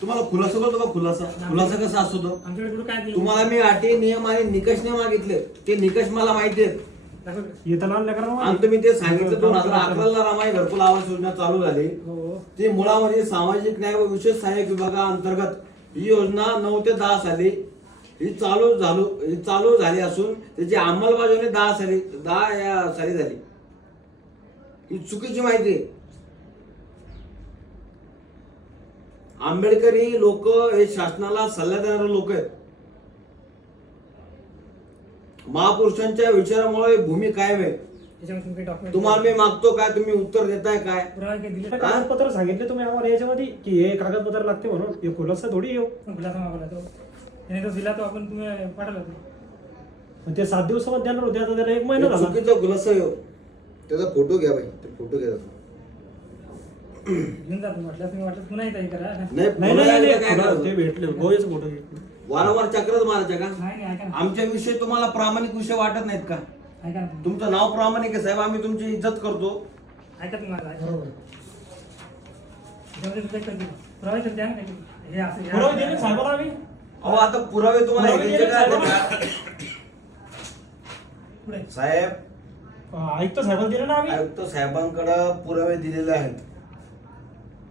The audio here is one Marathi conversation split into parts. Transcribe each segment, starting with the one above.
तुम्हाला खुलासा करतो का? खुलासा कसा असतो तो? तुम्हाला मी अटी नियम आणि निकष नाही मागितले, ते निकष मला माहिती आहेत. आणि तुम्ही ते सांगितलं 2011 ला रमाई घरकुल आवास योजना चालू झाली. ती मुळामध्ये सामाजिक न्याय व विशेष सहाय्यक विभागाअंतर्गत ही योजना 9 ते 10 साली ही चालू झाली असून त्याची अंमलबजावणी 10 साली झाली. ही चुकीची माहिती आहे. आंबेडकरी लोक हे शासनाला सल्ला देणारे लोक आहेत. महापुरुषांच्या विचारामुळे भूमी कायम आहे. तुम्हाला मी मागतो काय, तुम्ही उत्तर देताय काय? कागदपत्र सांगितले तुम्ही आम्हाला याच्यामध्ये की हे कागदपत्र लागते म्हणून. हे खुलासा थोडी येऊ दिला तो आपण तुम्ही पाठवला ते 7 दिवसामध्ये देणार होते, आता त्याला 1 महिना झाला. चुकीचा खुलासा येऊ. त्याचा फोटो घ्या बाई, ते फोटो घ्या. घेऊन जातो म्हटलं, तुम्ही वाटलं पुन्हा येता करा. नाही ते भेटले गोयच फोटो घेतले. वारंवार चक्रच मारायच्या का? नाही ऐका ना, आमच्या विषयी तुम्हाला प्रामाणिक विषय वाटत नाहीत का? ऐका ना तुमचं नाव प्रामाणिक आहे साहेब, आम्ही तुमची इज्जत करतो. ऐका तुम्हाला बरोबर. पुरावे तर द्या ना काही. हे असं पुरावे दिले साहेबाला आम्ही. अहो आता पुरावे तुम्हाला पुरावे घ्यायचे दिले का? पुढे साहेब आयुक्त साहेबाला दिले ना आम्ही. आयुक्त साहेबांकडे पुरावे दिलेले आहेत.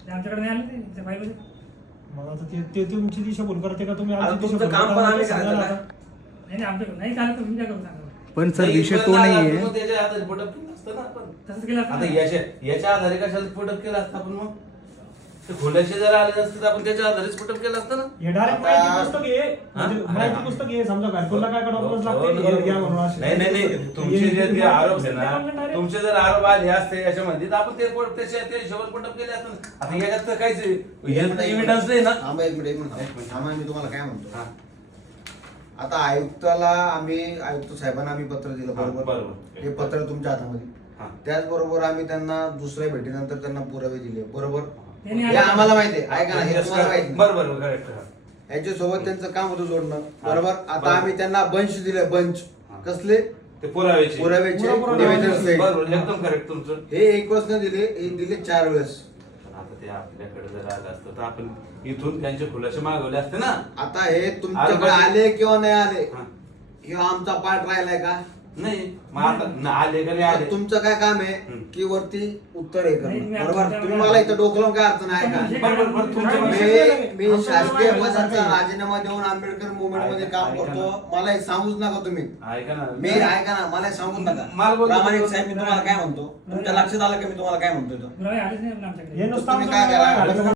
आमच्याकडे नाही आले ते फाईलमध्ये. मग आता ते तुमची दिशाभूल करते का तुम्ही? आता आमची तुमचं दिशाभूल काम पण आम्ही करता करायचं आता. का? नाही आमच्याकडे नाही चालत तर तुमच्या करून सांगा. पण सर विषय तो नाहीये. त्याच्या आधारे रिपोर्ट केलं असतं ना आपण. तसंच केलं असतं आता ना. याच्या आधारे कशाला रिपोर्ट केलं असतं आपण? मग ते खोल्याचे जर आले असते तर आपण त्याच्या आधारे रिपोर्ट केलं असतं ना. हे डायरेक्ट माहिती पुस्तक आहे, म्हणजे माहिती पुस्तक आहे. समजा घरकुलला काय डॉक्युमेंट्स लागते हे घ्या म्हणून असे. नाही तुमचे जे आरोप आहे ना, तुमचे जर आरोप आले असते याच्यामध्ये तर आपण ते त्या हिशोबात पुटअप केले असतं ना. आता याच्यात तर काहीच एव्हिडन्स नाही ना. थांबा एक मिनिट थांबा, मी तुम्हाला काय म्हणतो. आता आयुक्ताला आयुक्त साहेबांना आम्ही पत्र दिलं, बरोबर? हे पत्र तुमच्या हातामध्ये. त्याचबरोबर आम्ही त्यांना दुसऱ्या भेटीनंतर त्यांना पुरावे दिले, बरोबर? हे आम्हाला माहिती आहे. ऐका ना, हे तुम्हाला माहिती आहे. बरोबर करेक्ट. याच्यासोबत त्यांचं काम होतं जोडणं, बरोबर? आता आम्ही त्यांना बंच दिले. बंच कसले? ते पुराव्याचे निवेदन सहित. बरोबर, एकदम करेक्ट तुमचं. हे 1 वेळेस न दिले, हे दिले 4 वेळेस. आता ते आपल्याकडे जर आलं असतं तर आपण इथून त्यांचे खुलासे मागवले असते ना. आता हे तुमच्याकडे आले किंवा नाही आले, हा. किंवा आमचा पाठ राहिलाय का? नाही मग आता आले का नाही आले. तुमचं काय काम आहे की वरती उत्तर हे नाही, करणं, मी बरोबर? आता- तुम्ही मला इथं डोकलं काय अडचण आहे का? बरोबर, तुमच्या मी शासकीय पदाचा राजीनामा देऊन आंबेडकर मुवमेंट मध्ये काम करतो. मला हे सांगूच नका तुम्ही. ऐका ना, ऐका ना, मला हे सांगूच नका. मला बोलतो. प्रामाणिक साहेब, मी तुम्हाला काय म्हणतो, तुमच्या लक्षात आलं की मी तुम्हाला काय म्हणतो? पुरावे आलेच नाही आमच्याकडे. हे नुसतं तुम्ही आमचं काय करा? घालायचं.